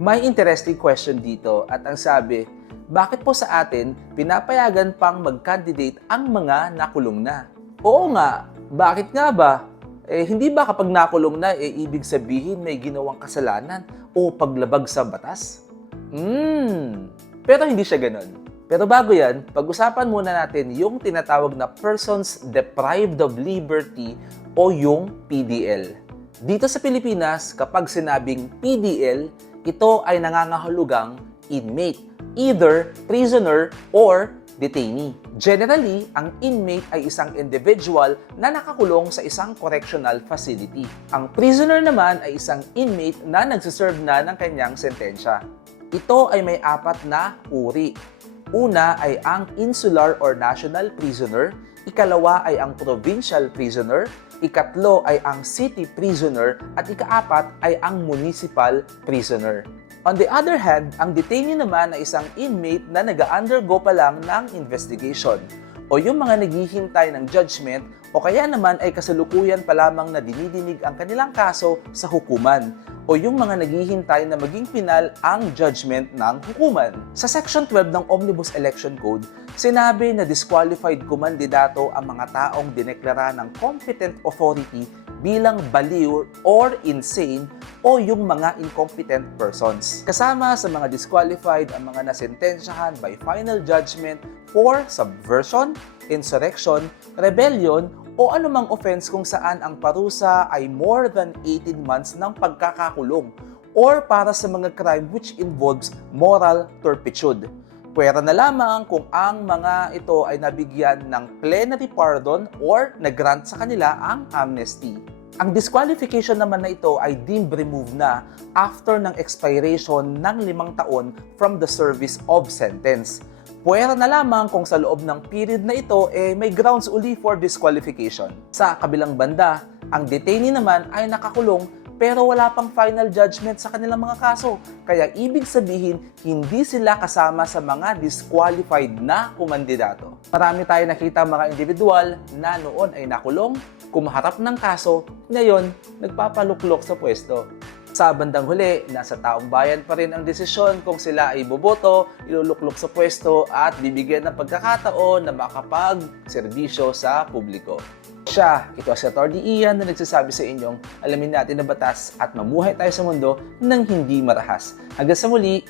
May interesting question dito at ang sabi, bakit po sa atin pinapayagan pang mag-candidate ang mga nakulong na? Oo nga, bakit nga ba? Hindi ba kapag nakulong na, ibig sabihin may ginawang kasalanan o paglabag sa batas? Pero hindi siya ganun. Pero bago yan, pag-usapan muna natin yung tinatawag na Persons Deprived of Liberty o yung PDL. Dito sa Pilipinas, kapag sinabing PDL, ito ay nangangahulugang inmate, either prisoner or detainee. Generally, ang inmate ay isang individual na nakakulong sa isang correctional facility. Ang prisoner naman ay isang inmate na nagsiserve na ng kanyang sentensya. Ito ay may apat na uri. Una ay ang insular or national prisoner, ikalawa ay ang provincial prisoner, ikatlo ay ang city prisoner, at ikaapat ay ang municipal prisoner. On the other hand, ang detainee naman ay isang inmate na nag-undergo pa lang ng investigation o yung mga naghihintay ng judgment o kaya naman ay kasalukuyan pa lamang na dinidinig ang kanilang kaso sa hukuman o yung mga naghihintay na maging final ang judgment ng hukuman. Sa Section 12 ng Omnibus Election Code, sinabi na disqualified kumandidato ang mga taong dineklara ng competent authority bilang baliw or insane o yung mga incompetent persons. Kasama sa mga disqualified ang mga nasentensyahan by final judgment for subversion, insurrection, rebellion, o anumang offense kung saan ang parusa ay more than 18 months ng pagkakakulong or para sa mga crime which involves moral turpitude. Pwera na lamang kung ang mga ito ay nabigyan ng plenary pardon or nag-grant sa kanila ang amnesty. Ang disqualification naman na ito ay deemed removed na after ng expiration ng 5 taon from the service of sentence. Pwera na lamang kung sa loob ng period na ito may grounds uli for disqualification. Sa kabilang banda, ang detainee naman ay nakakulong pero wala pang final judgment sa kanilang mga kaso. Kaya ibig sabihin, hindi sila kasama sa mga disqualified na kumandidato. Marami tayo nakita mga individual na noon ay nakulong, kumaharap ng kaso, ngayon nagpapaluklok sa pwesto. Sa bandang huli, nasa taong bayan pa rin ang desisyon kung sila ay boboto, iluluklok sa pwesto at bibigyan ng pagkakataon na makapag-serbisyo sa publiko. Ito si Atty. Ian na nagsasabi sa inyong alamin natin ang batas at mamuhay tayo sa mundo ng hindi marahas. Hanggang sa muli,